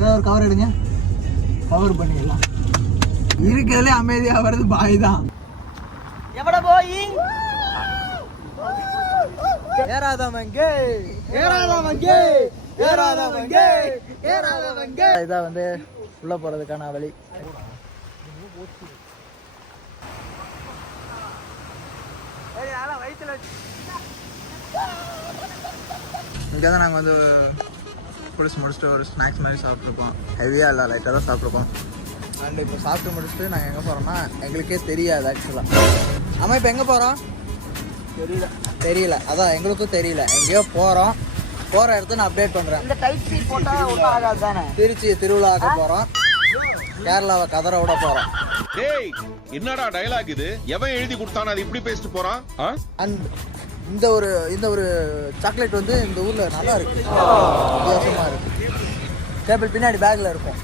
ஏதாவது ஒரு கவர் எடுங்க, கவர் பண்ணிடலாம். இருக்கிறதுலே அமைதியாக வர்றது பாய் தான். எவட போய் இதான் வந்து உள்ள போறதுக்கான வழி. இங்கே தான் நாங்கள் வந்து குளிச்சு முடிச்சுட்டு ஒரு ஸ்நாக்ஸ் மாதிரி சாப்பிட்ருப்போம். ஹெவியாக இல்லை, லைட்டாக தான் சாப்பிட்ருப்போம். அண்ட் இப்போ சாப்பிட்டு முடிச்சுட்டு நாங்கள் எங்கே போகிறோம்னா எங்களுக்கே தெரியாது ஆக்சுவலாக. ஆமாம் இப்போ எங்கே போகிறோம் தெரியல. அதான் எங்களுக்கும் தெரியல. எங்கேயோ போகிறோம். போகிற இடத்த நான் அப்டேட் பண்ணுறேன். இந்த டைப் சி போட்டால் ஒன்றும் ஆகாது தானே. திருச்சி திருவிழாவுக்கு போகிறோம். கேரளாவை கதற விட போகிறோம். என்னடா டயலாக் இது? எவன் எழுதி கொடுத்தானே அது இப்படி பேசிட்டு போறான்? அண்ட் இந்த ஒரு சாக்லேட் வந்து இந்த ஊர்ல நல்லா இருக்கு, வித்தியாசமா இருக்கு. டேபிள் பின்னாடி பேக்ல இருக்கும்.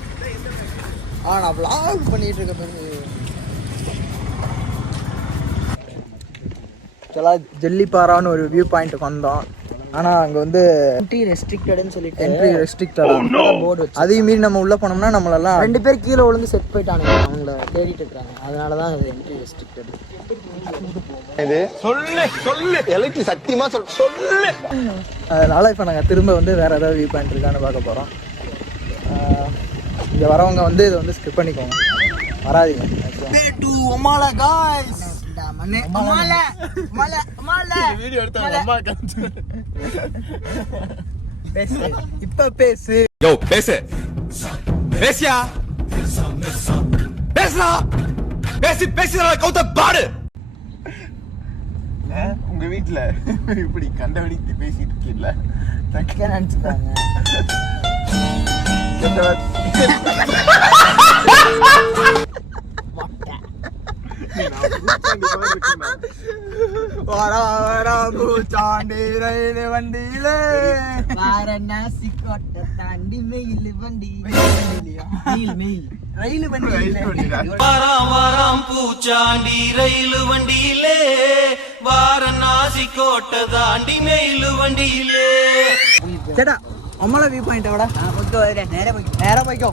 நான் vlog பண்ணிட்டு இருக்கேன். ஜெல்லிப்பாறான்னு ஒரு வியூ பாயிண்ட்டுக்கு வந்தோம். ஆனால் அங்கே வந்து என்ட்ரி ரெஸ்ட்ரிக்டட்னு சொல்லிட்டு என்ட்ரி ரெஸ்ட்ரிக்டடாக போர்டு வச்சு அதையும் மீறி நம்ம உள்ளே போனோம்னா நம்மளெல்லாம் 2 பேர் கீழே விழுந்து செட் போயிட்டானுங்க. அவங்கள தேடிட்டு இருக்கிறாங்க. அதனால தான் அது என்ட்ரி ரெஸ்ட்ரிக்டட். இது சொல்லு எனக்கு சத்தியமாக சொல்லு. அதனால் இப்போ நாங்கள் திரும்ப வந்து வேறு ஏதாவது வியூ பாயிண்ட் இருக்கான்னு பார்க்க போகிறோம். இங்கே வரவங்க வந்து இதை வந்து ஸ்கிப் பண்ணிக்கோங்க, வராதிங்க. இப்ப பேசு பேசியா பேசலாம் பேசி கௌத பாடு. உங்க வீட்டுல இப்படி கண்டபடி பேசிட்டு இருக்கீங்களா? தக்க நினைச்சுட்டாங்க. பூச்சாண்டி ரயில் வண்டியில வாரணாசி கோட்டை தாண்டி மெயில் வண்டி ரயில் வண்டி வாராம் பூச்சாண்டி ரயில் வண்டியிலே வாரணாசி கோட்டை தாண்டி மெயில் வண்டியிலே. சேட்டா அம்மால வியூ பாயிண்ட் விட நேரா போய்க்கோ.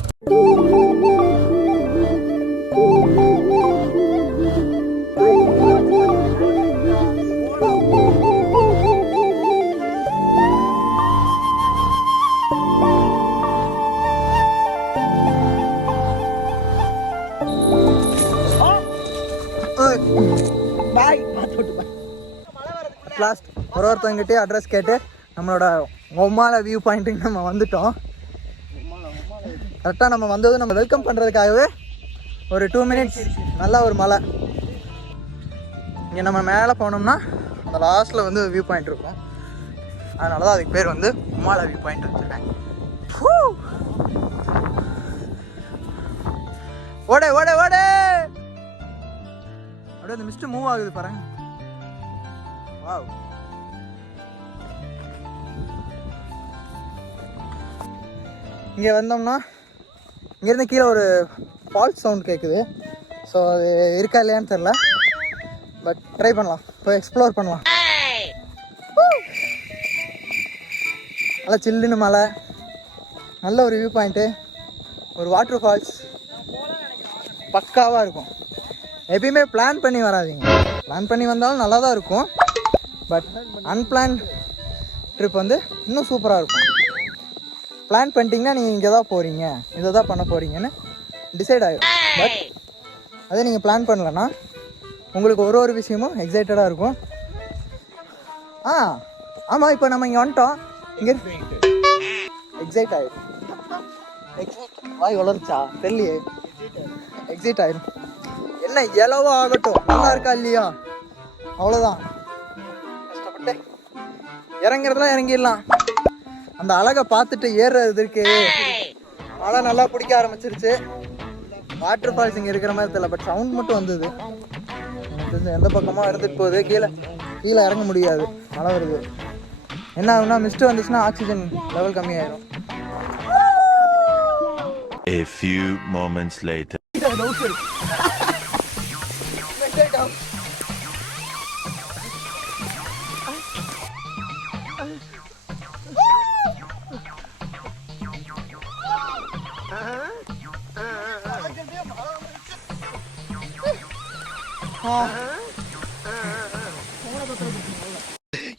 ஒருத்தவங்கிட்டே அட்ரஸ் கேட்டு நம்மளோட ஒம்மால வியூ பாயிண்ட்டுக்கு நம்ம வந்துட்டோம். கரெக்டாக நம்ம வந்தது நம்ம வெல்கம் பண்ணுறதுக்காகவே ஒரு 2 மினிட்ஸ் நல்லா ஒரு மலை. இங்கே நம்ம மேலே போனோம்னா அந்த லாஸ்ட்டில் வந்து வியூ பாயிண்ட் இருக்கும். அதனால தான் அதுக்கு பேர் வந்து ஒம்மால வியூ பாயிண்ட் வச்சுருக்காங்க. ஓடே ஓடே ஓடே அப்படியே அந்த மிஸ்ட் மூவ் ஆகுது பாருங்க. வாவ். இங்கே வந்தோம்னா இங்கேருந்து கீழே ஒரு ஃபால்ஸ் சவுண்ட் கேட்குது. ஸோ அது இருக்கா இல்லையான்னு தெரில, பட் ட்ரை பண்ணலாம், போய் எக்ஸ்ப்ளோர் பண்ணலாம். நல்லா சில்லுன்னு மலை, நல்ல ஒரு வியூ பாயிண்ட்டு, ஒரு வாட்டர் ஃபால்ஸ் பக்காவாக இருக்கும். எப்பயுமே பிளான் பண்ணி வராதிங்க. பிளான் பண்ணி வந்தாலும் நல்லா தான் இருக்கும், பட் அன்பிளான் ட்ரிப் வந்து இன்னும் சூப்பராக இருக்கும். பிளான் பண்ணிட்டீங்கன்னா நீங்கள் இங்கே தான் போகிறீங்க, இதை தான் பண்ண போகிறீங்கன்னு டிசைட் ஆகிடும். பட் அதே நீங்கள் பிளான் பண்ணலன்னா உங்களுக்கு ஒரு விஷயமும் எக்ஸைட்டடாக இருக்கும். ஆமாம், இப்போ நம்ம இங்கே வந்துட்டோம், இங்கே எக்ஸைட் ஆகிடும். வாய் வளர்ச்சா தெரியலையே, எக்ஸைட் ஆகிடும். என்ன எலவோ ஆகட்டும், நல்லா இருக்கா இல்லையா, அவ்வளோதான். கஷ்டப்பட்டு இறங்குறதுலாம் இறங்கிடலாம். அந்த அழகை பார்த்துட்டு ஏறுறதுக்கு மழை நல்லா பிடிக்க ஆரம்பிச்சிருச்சு. வாட்டர் ஃபால்ஸ் இங்கே இருக்கிற மாதிரி தெரியல, பட் சவுண்ட் மட்டும் வந்தது. எனக்கு தெரிஞ்சு எந்த பக்கமாக எடுத்துகிட்டு போகுது. கீழே இறங்க முடியாது, மழை வருது. என்ன ஆகுனா மிஸ்ட் வந்துச்சுன்னா ஆக்சிஜன் லெவல் கம்மியாயிடும். A few moments later.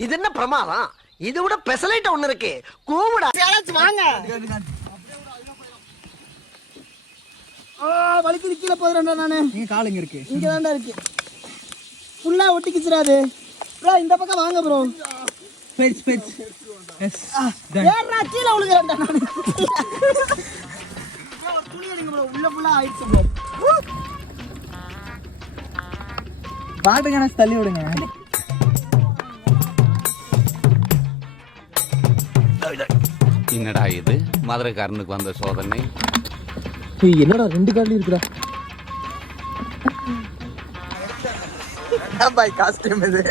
இது என்ன பிரமாதம்? இது விட பெசலைட் ஒண்ணு இருக்கு. கூவுடா வாங்க. வலிக்குது கீழே போதுறேன்டா நானு. இங்க காலுங்க இருக்கு. இங்க தான்டா இருக்கு. ஃபுல்லா ஒட்டிக்கிச்சுறாது. ப்ரோ இந்த பக்கம் வாங்க ப்ரோ. ஸ்பெட்ஸ். எஸ். ஏறா கீழ விழுகிறேன்டா நானு. ஒரு துணி எடுங்க ப்ரோ. உள்ள ஃபுல்லா ஆயிடுச்சு ப்ரோ. பாட்டுக்கான தள்ளி விடுங்க. என்னடா இது மதுரைக்காரனுக்கு வந்த சோதனை? என்னடா 2 கார்ல இருக்குடா. என்ன பாய் காஸ்டியூம் இது?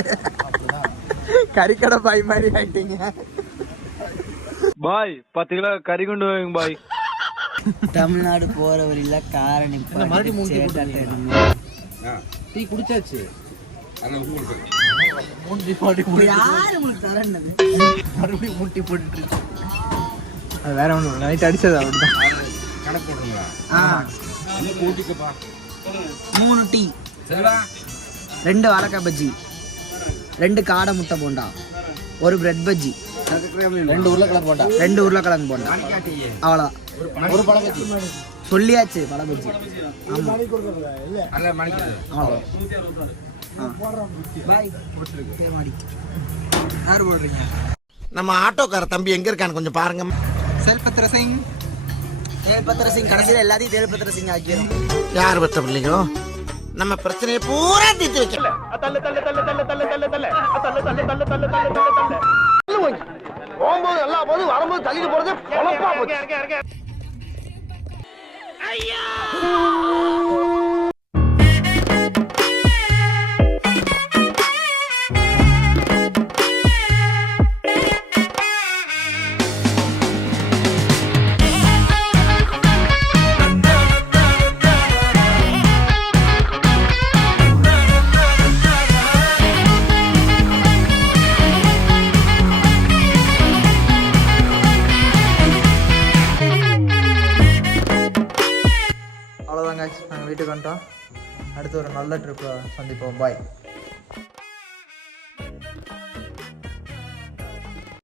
கறிக்கடை பாய் மாதிரி ஆயிட்டீங்க பாய். 10 கிலோ கறி கொண்டு வாங்க பாய். தமிழ்நாடு போற வழியில காரணி டீ குடிச்சாச்சு. யாரு உங்களுக்கு தரேன்னது? மறுபடியும் மூட்டி போட்டுட்டு இருக்கு. அது வேற ஒண்ணு நைட் அடிச்சது அப்படிதான். கணக்கு போடுறீங்களா? 3 டீ, 2 வாழைக்காய் பஜ்ஜி, 2 காடை முட்டை போண்டா, 1 பிரெட் பஜ்ஜி, 2 உருளைக்கிழங்கு போட்டா, 2 உருளைக்கிழங்கு போண்டா. அவ்வளோதான். ஒரு பழ பஜ்ஜி சொல்லியாச்சு. பழ பஜ்ஜி. யார் போடுறீங்க? நம்ம ஆட்டோக்கார தம்பி எங்க இருக்கான்னு கொஞ்சம் பாருங்க. தேல்பத்திர சிங். தேல்பத்திர சிங் கடைசியில் எல்லாத்தையும் தேல்பத்திர சிங் ஆக்கிடும். யார் பெற்ற பிள்ளைங்களோ நம்ம பிரச்சனையை பூரா தீர்த்து வைக்கல. போகும்போது எல்லா போது வரும்போது தள்ளிட்டு போறது பொழப்பா போச்சு. அவ்வளோதாங்க. நாங்கள் வீட்டுக்கு வந்துட்டோம். அடுத்து ஒரு நல்ல ட்ரிப்பில் சந்திப்போம். பாய்.